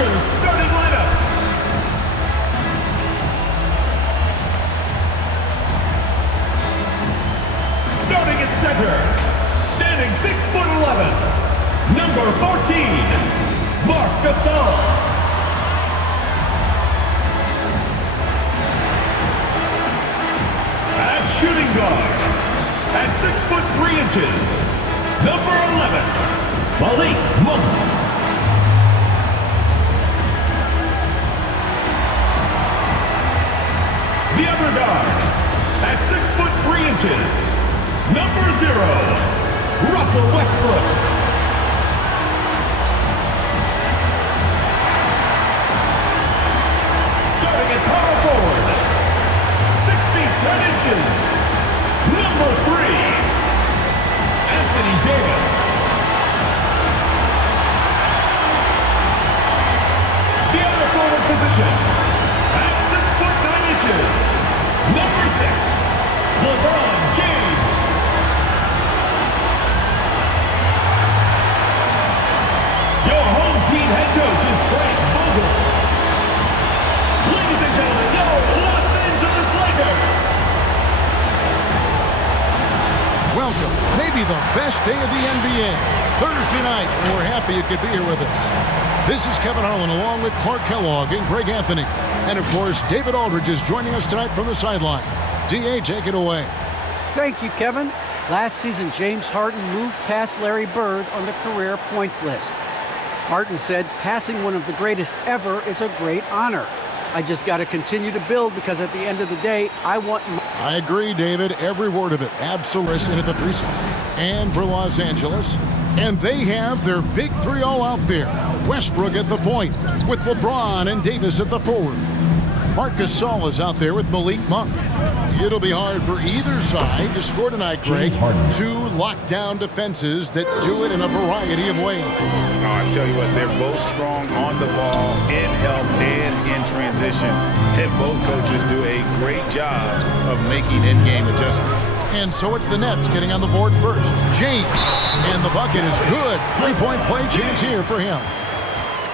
Lakers starting lineup. Starting at center, standing 6'11", number 14, Marc Gasol. At shooting guard, at 6'3", number 11, Malik Monk. The other guard, at 6'3", number 0, Russell Westbrook. Starting at power forward, 6 feet 10 inches, number 3, Anthony Davis. The other forward position, at 6'9", number 6, LeBron James. Your home team head coach is Frank Vogel. Ladies and gentlemen, your Los Angeles Lakers. Welcome, maybe the best day of the NBA, Thursday night, and we're happy you could be here with us. This is Kevin Harlan along with Clark Kellogg and Greg Anthony. And of course, David Aldridge is joining us tonight from the sideline. D.A., take it away. Thank you, Kevin. Last season, James Harden moved past Larry Bird on the career points list. Harden said, passing one of the greatest ever is a great honor. I just got to continue to build because at the end of the day, I want more. I agree, David. Every word of it. Absolutely. And at the 3 and for Los Angeles. And they have their big 3 all out there. Westbrook at the point with LeBron and Davis at the forward. Marc Gasol is out there with Malik Monk. It'll be hard for either side to score tonight, Greg. 2 lockdown defenses that do it in a variety of ways. I tell you what, they're both strong on the ball, in help, and in transition. And both coaches do a great job of making in-game adjustments. And so it's the Nets getting on the board first. James, and the bucket is good. 3-point play chance here for him.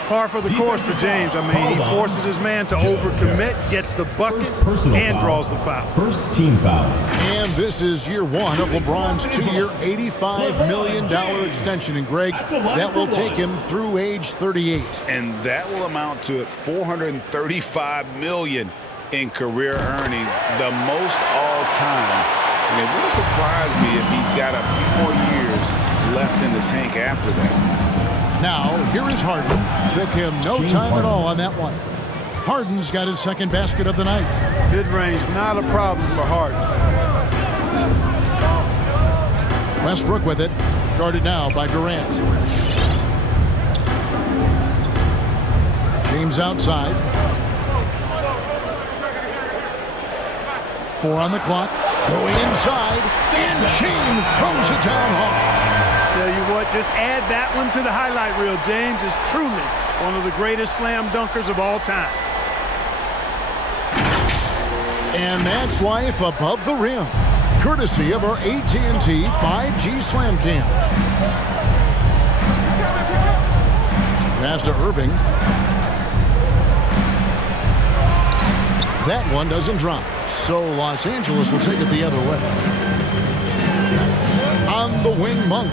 Par for the course for James. I mean, he forces his man to overcommit, gets the bucket, and draws the foul. First team foul. And this is year 1 of LeBron's 2-year, $85 million extension. And Greg, that will take him through age 38. And that will amount to $435 million in career earnings, the most all time. And it wouldn't surprise me if he's got a few more years left in the tank after that. Now, here is Harden. Took him no time at all on that one. Harden's got his second basket of the night. Mid-range, not a problem for Harden. Westbrook with it. Guarded now by Durant. James outside. 4 on the clock. Going inside. And James throws it down hard. Tell you what, just add that one to the highlight reel. James is truly one of the greatest slam dunkers of all time. And that's life above the rim, courtesy of our AT&T 5G Slam Cam. Pass to Irving. That one doesn't drop, so Los Angeles will take it the other way. On the wing, Monk.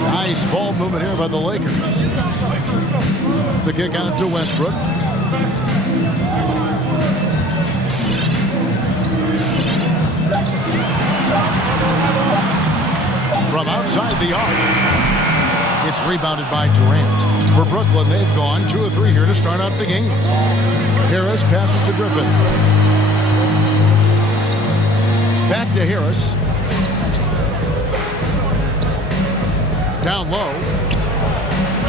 Nice ball movement here by the Lakers. The kick out to Westbrook. From outside the arc. It's rebounded by Durant. For Brooklyn, they've gone 2 of 3 here to start out the game. Harris passes to Griffin. Back to Harris. Down low.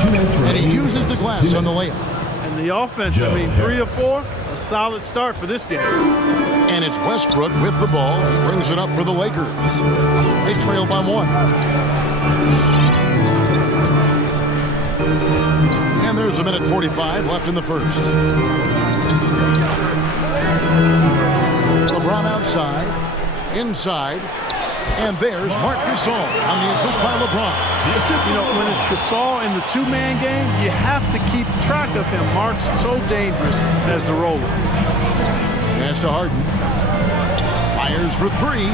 And he uses the glass on the layup. And the offense, I mean, 3 of 4, a solid start for this game. And it's Westbrook with the ball. He brings it up for the Lakers. They trail by 1. And there's a minute 45 left in the first. LeBron outside. Inside. And there's Marc Gasol on the assist by LeBron. You know, when it's Gasol in the two-man game, you have to keep track of him. Mark's so dangerous as the roller. Pass to Harden. Fires for three.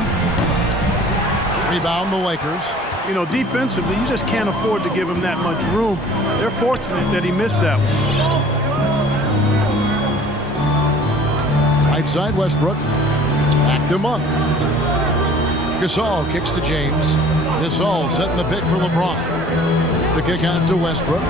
Rebound the Lakers. You know, defensively, you just can't afford to give him that much room. They're fortunate that he missed that one. Right side, Westbrook. Backed him up. Gasol kicks to James. Gasol setting the pick for LeBron. The kick out to Westbrook.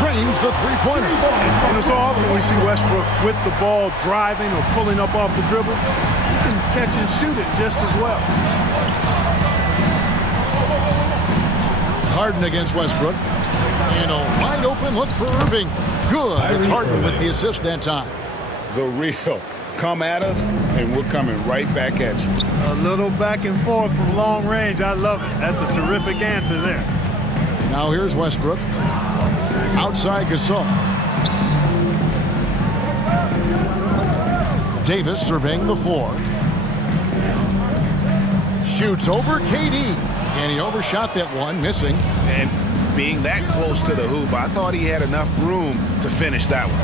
Drains the three-pointer. And so often we see Westbrook with the ball driving or pulling up off the dribble. He can catch and shoot it just as well. Harden against Westbrook. And a wide open look for Irving. Good. It's Harden with the assist that time. The real. Come at us, and we're coming right back at you. A little back and forth from long range. I love it. That's a terrific answer there. Now here's Westbrook. Outside Gasol. Davis surveying the floor. Shoots over KD. And he overshot that one, missing. And being that close to the hoop, I thought he had enough room to finish that one.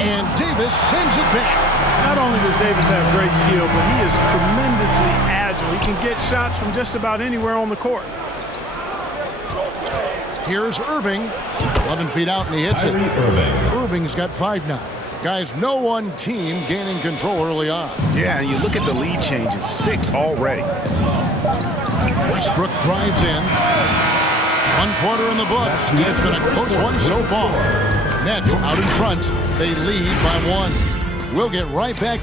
And Davis sends it back. Not only does Davis have great skill, but he is tremendously agile. He can get shots from just about anywhere on the court. Here's Irving. 11 feet out, and he hits it. Irving's got 5 now. Guys, no one team gaining control early on. Yeah, and you look at the lead changes, 6 already. Westbrook drives in. 1 quarter in the books, and it's been a close one so far. Nets out in front. They lead by 1. We'll get right back.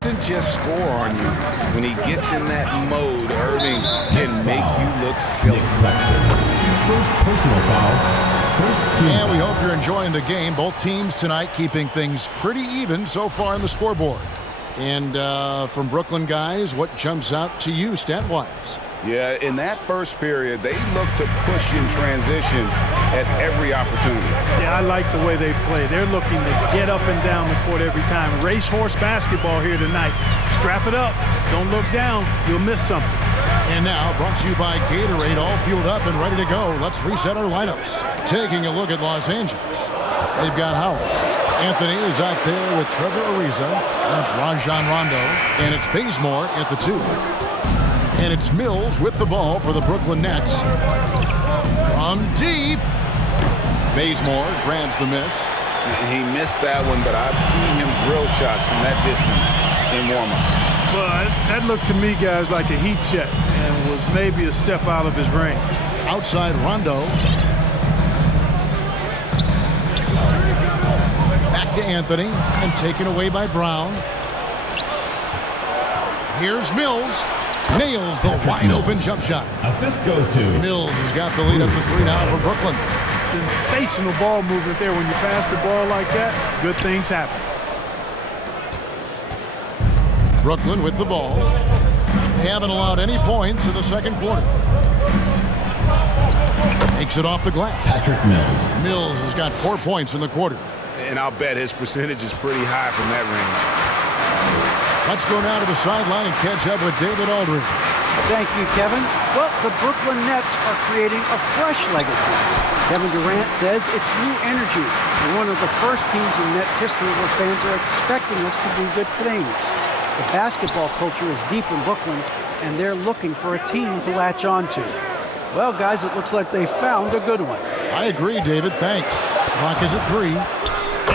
Doesn't just score on you. When he gets in that mode, Irving can make you look silly. First personal foul. First team. And we hope you're enjoying the game. Both teams tonight keeping things pretty even so far on the scoreboard. And from Brooklyn guys, what jumps out to you stat-wise? Yeah, in that first period, they looked to push in transition at every opportunity. Yeah, I like the way they play. They're looking to get up and down the court every time. Racehorse basketball here tonight. Strap it up. Don't look down. You'll miss something. And now, brought to you by Gatorade, all fueled up and ready to go. Let's reset our lineups. Taking a look at Los Angeles. They've got Howard. Anthony is out there with Trevor Ariza. That's Rajon Rondo. And it's Bazemore at the 2. And it's Mills with the ball for the Brooklyn Nets. From deep. Bazemore grabs the miss. He missed that one, but I've seen him drill shots from that distance in warm-up. But that looked to me, guys, like a heat check and was maybe a step out of his range. Outside Rondo. Back to Anthony and taken away by Brown. Here's Mills. Nails the wide-open jump shot. Assist goes to Mills has got the lead up to 3 now for Brooklyn. Sensational ball movement there. When you pass the ball like that, good things happen. Brooklyn with the ball. They haven't allowed any points in the second quarter. Takes it off the glass. Patrick Mills. Mills has got 4 points in the quarter. And I'll bet his percentage is pretty high from that range. Let's go now to the sideline and catch up with David Aldridge. Thank you, Kevin. Well, the Brooklyn Nets are creating a fresh legacy. Kevin Durant says it's new energy. We're one of the first teams in Nets history where fans are expecting us to do good things. The basketball culture is deep in Brooklyn, and they're looking for a team to latch on to. Well, guys, it looks like they found a good one. I agree, David. Thanks. Clock is at 3.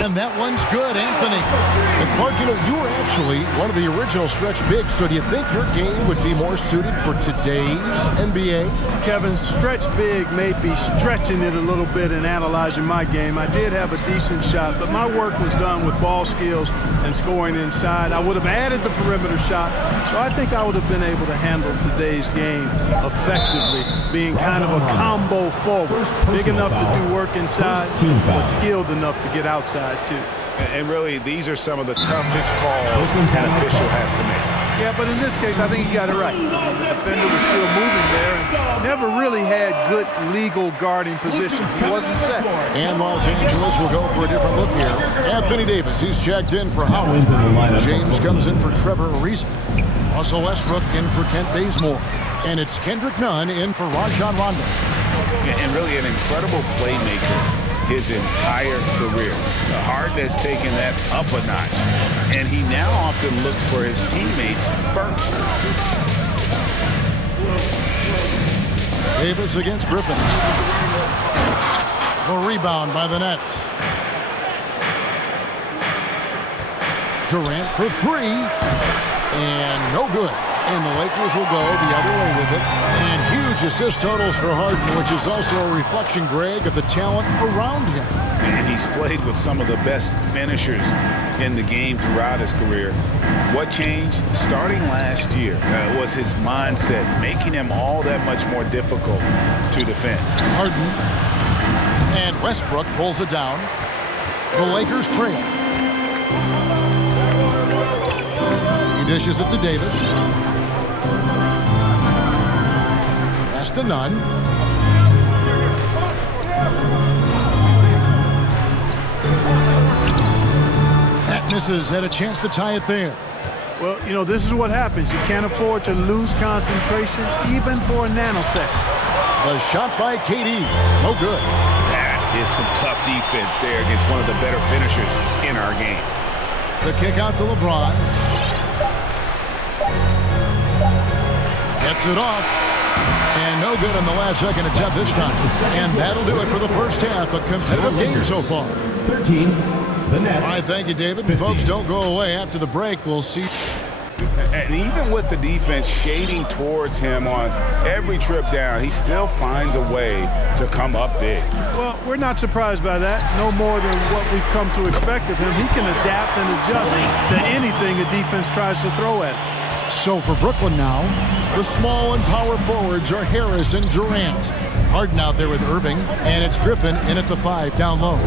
And that one's good, Anthony. And Clark, you know, you were actually one of the original stretch bigs, so do you think your game would be more suited for today's NBA? Kevin, stretch big may be stretching it a little bit and analyzing my game. I did have a decent shot, but my work was done with ball skills and scoring inside. I would have added the perimeter shot, so I think I would have been able to handle today's game effectively, being kind of a combo forward, big enough to do work inside, but skilled enough to get outside too. And really, these are some of the toughest calls an official has to make. Yeah, but in this case, I think he got it right. The defender was still moving there and never really had good legal guarding positions. He wasn't set. And Los Angeles will go for a different look here. Anthony Davis, he's checked in for Howard. James comes in for Trevor Ariza. Russell Westbrook in for Kent Bazemore. And it's Kendrick Nunn in for Rajon Rondo. And really an incredible playmaker his entire career. Harden has taken that up a notch, and he now often looks for his teammates first. Davis against Griffin. The rebound by the Nets. Durant for three, and no good. And the Lakers will go the other way with it. And huge assist totals for Harden, which is also a reflection, Greg, of the talent around him. And he's played with some of the best finishers in the game throughout his career. What changed starting last year was his mindset, making him all that much more difficult to defend. Harden and Westbrook pulls it down. The Lakers trail. He dishes it to Davis. Pass to Nunn. That misses. Had a chance to tie it there. Well, you know, this is what happens. You can't afford to lose concentration even for a nanosecond. The shot by KD. No good. That is some tough defense there against one of the better finishers in our game. The kick out to LeBron. Gets it off. And no good on the last second attempt this time. And that'll do it for the first half. A competitive game so far. 13, the Nets. All right, thank you, David. 15. Folks, don't go away. After the break, we'll see. And even with the defense shading towards him on every trip down, he still finds a way to come up big. Well, we're not surprised by that. No more than what we've come to expect of him. He can adapt and adjust to anything a defense tries to throw at him. So for Brooklyn now, the small and power forwards are Harris and Durant. Harden out there with Irving, and it's Griffin in at the 5 down low.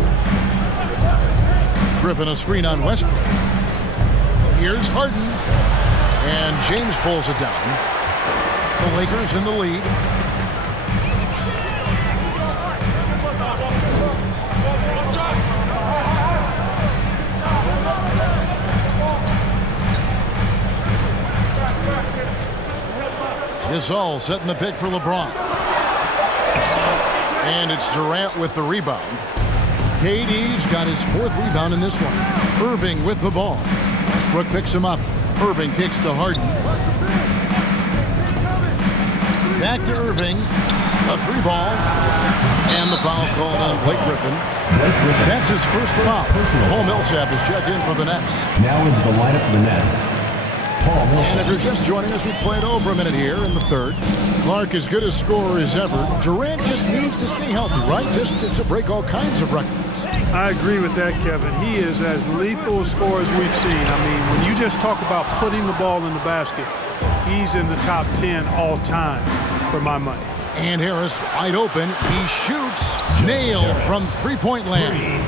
Griffin a screen on Westbrook. Here's Harden, and James pulls it down. The Lakers in the lead. Gasol setting the pick for LeBron. And it's Durant with the rebound. KD's got his 4th rebound in this one. Irving with the ball. Westbrook picks him up. Irving kicks to Harden. Back to Irving. A 3-ball. And the foul called on Blake Griffin. That's his first foul. Paul Millsap has checked in for the Nets. Now into the lineup for the Nets. Paul Millsap. And if you're just joining us, we played over a minute here in the 3rd. Clark as good a scorer as ever. Durant just needs to stay healthy, right? Just to break all kinds of records. I agree with that, Kevin. He is as lethal a scorer as we've seen. I mean, when you just talk about putting the ball in the basket, he's in the top 10 all time for my money. And Harris wide open. He shoots. Nailed from three-point land.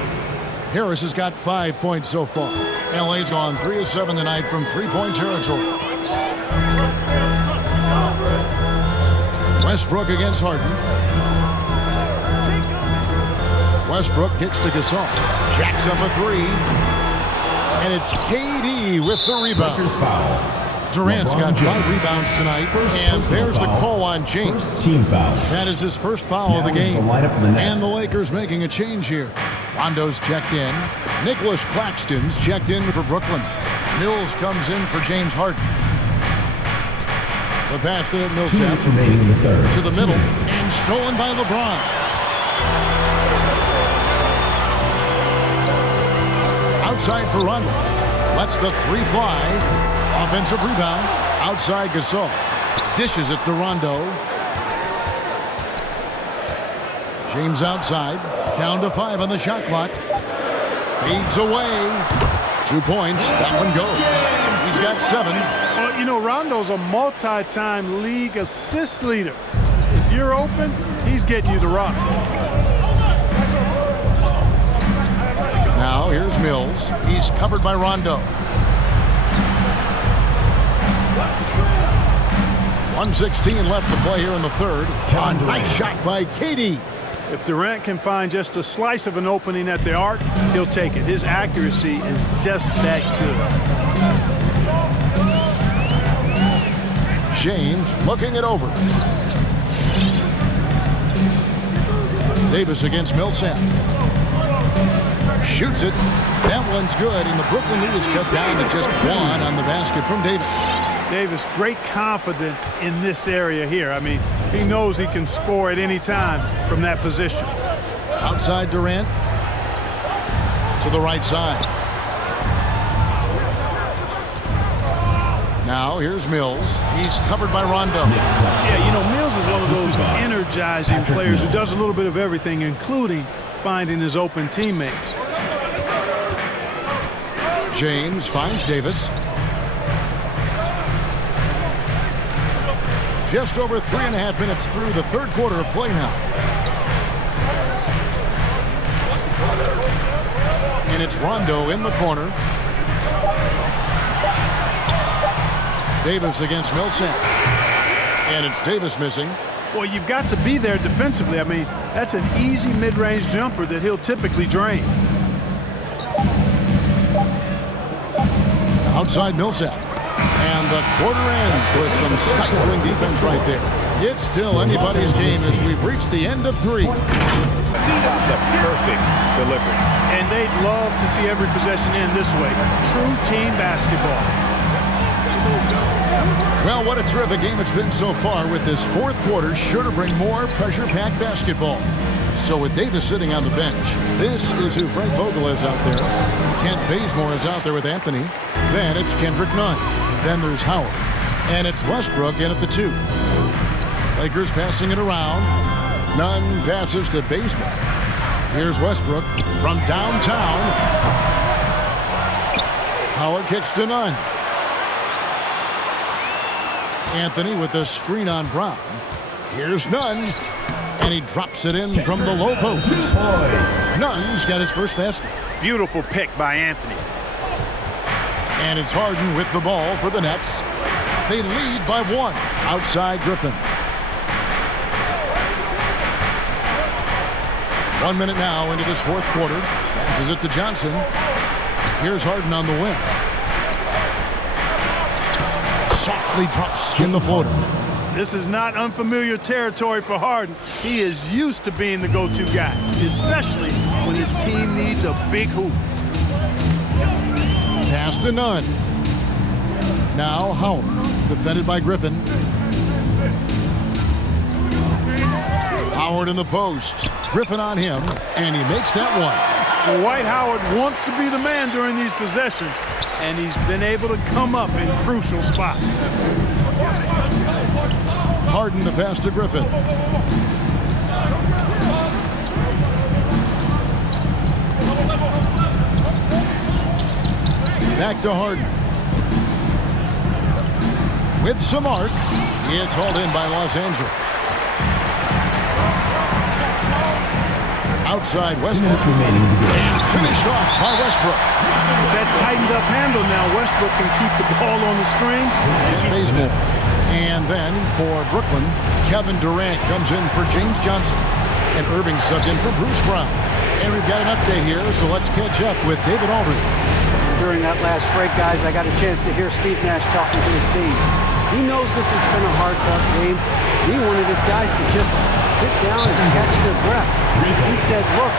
Harris has got 5 points so far. LA's gone 3 of 7 tonight from three-point territory. Westbrook against Harden. Westbrook kicks to Gasol. Jacks up a 3. And it's KD with the rebound. Durant's got 5 rebounds tonight. And there's the call on James. Team foul. That is his first foul of the game. And the Lakers making a change here. Rondo's checked in. Nicholas Claxton's checked in for Brooklyn. Mills comes in for James Harden. The pass to Millsap. To the middle. And stolen by LeBron. Outside for Rondo. Lets the 3 fly. Offensive rebound. Outside Gasol. Dishes it to Rondo. James outside. Down to 5 on the shot clock. Fades away. 2 points. That one goes. He's got 7. Well, you know, Rondo's a multi-time league assist leader. If you're open, he's getting you the rock. Now here's Mills. He's covered by Rondo. 1:16 left to play here in the third. A nice shot by Katie. If Durant can find just a slice of an opening at the arc, he'll take it. His accuracy is just that good. James looking it over. Davis against Millsap. Shoots it. That one's good, and the Brooklyn lead is cut down to just one on the basket from Davis. Davis, great confidence in this area here. I mean, he knows he can score at any time from that position. Outside Durant. To the right side. Now here's Mills. He's covered by Rondo. Yeah, you know, Mills is one of those energizing players who does a little bit of everything, including finding his open teammates. James finds Davis. Just over 3.5 minutes through the third quarter of play now. And it's Rondo in the corner. Davis against Millsap. And it's Davis missing. Boy, you've got to be there defensively. I mean, that's an easy mid-range jumper that he'll typically drain. Outside Millsap. And the quarter ends with some stifling defense right there. It's still anybody's game as we've reached the end of three. The perfect delivery. And they'd love to see every possession end this way. True team basketball. Well, what a terrific game it's been so far, with this fourth quarter sure to bring more pressure-packed basketball. So with Davis sitting on the bench, this is who Frank Vogel is out there. Kent Bazemore is out there with Anthony. Then it's Kendrick Nunn. Then there's Howard. And it's Westbrook in at the 2. Lakers passing it around. Nunn passes to Bazemore. Here's Westbrook from downtown. Howard kicks to Nunn. Anthony with the screen on Brown. Here's Nunn. And he drops it in from the low post. Nunn's got his first basket. Beautiful pick by Anthony. And it's Harden with the ball for the Nets. They lead by 1. Outside Griffin. 1 minute now into this fourth quarter. Passes it to Johnson. Here's Harden on the wing. Softly drops in the floater. This is not unfamiliar territory for Harden. He is used to being the go-to guy, especially when his team needs a big hoop. Pass to Nunn. Now Howard, defended by Griffin. Howard in the post. Griffin on him, and he makes that one. Well, Dwight Howard wants to be the man during these possessions, and he's been able to come up in crucial spots. Harden the pass to Griffin. Back to Harden. With some arc, it's hauled in by Los Angeles. Outside Westbrook. And finished off by Westbrook. With that tightened up handle now, Westbrook can keep the ball on the string. Baseball. And then for Brooklyn, Kevin Durant comes in for James Johnson. And Irving subbed in for Bruce Brown. And we've got an update here, so let's catch up with David Aldridge. During that last break, guys, I got a chance to hear Steve Nash talking to his team. He knows this has been a hard-fought game. He wanted his guys to just sit down and catch their breath. He said, look.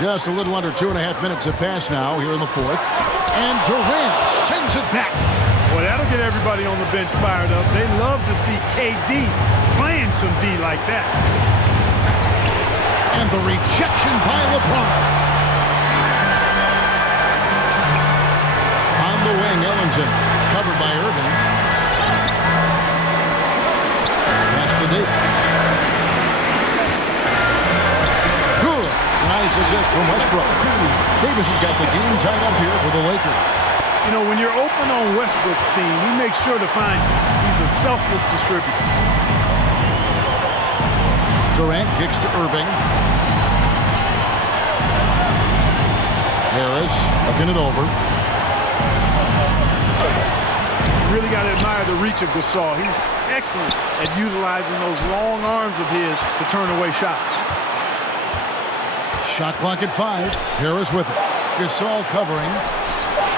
Just a little under 2.5 minutes have passed now here in the fourth. And Durant sends it back. Well, that'll get everybody on the bench fired up. They love to see KD playing some D like that. And the rejection by LeBron. On the wing, Ellington, covered by Irving. Pass to Davis. Good. Nice assist from Westbrook. Davis has got the game tied up here for the Lakers. You know, when you're open on Westbrook's team, he makes sure to find you. He's a selfless distributor. Durant kicks to Irving. Harris looking it over. really got to admire the reach of Gasol. He's excellent at utilizing those long arms of his to turn away shots. Shot clock at 5. Harris with it. Gasol covering.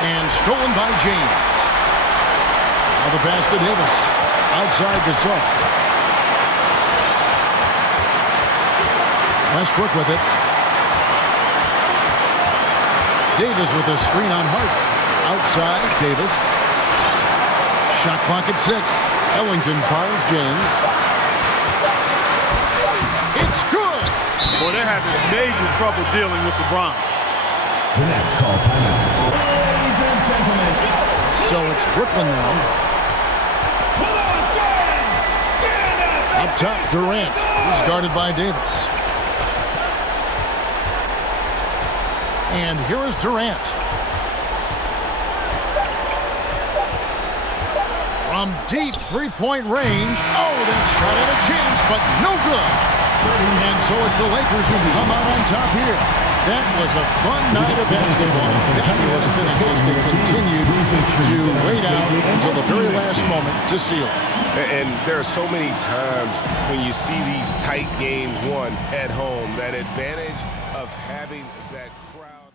And stolen by James. Now the pass to Davis. Outside Gasol. Westbrook with it. Davis with a screen on Hart. Outside Davis. Shot clock at 6. Ellington fires James. It's good! Boy, they're having major trouble dealing with LeBron. The next call timeout. Ladies and gentlemen. So it's Brooklyn now. Come on, Durant! Stand up! Up top, Durant. He's guarded by Davis. And here is Durant. From deep three-point range. Oh, that shot had a chance, but no good. And so it's the Lakers who come out on top here. That was a fun night of basketball. Fabulous finish as they continued to wait out until the very last moment to seal it. And there are so many times when you see these tight games won at home, that advantage of having that crowd.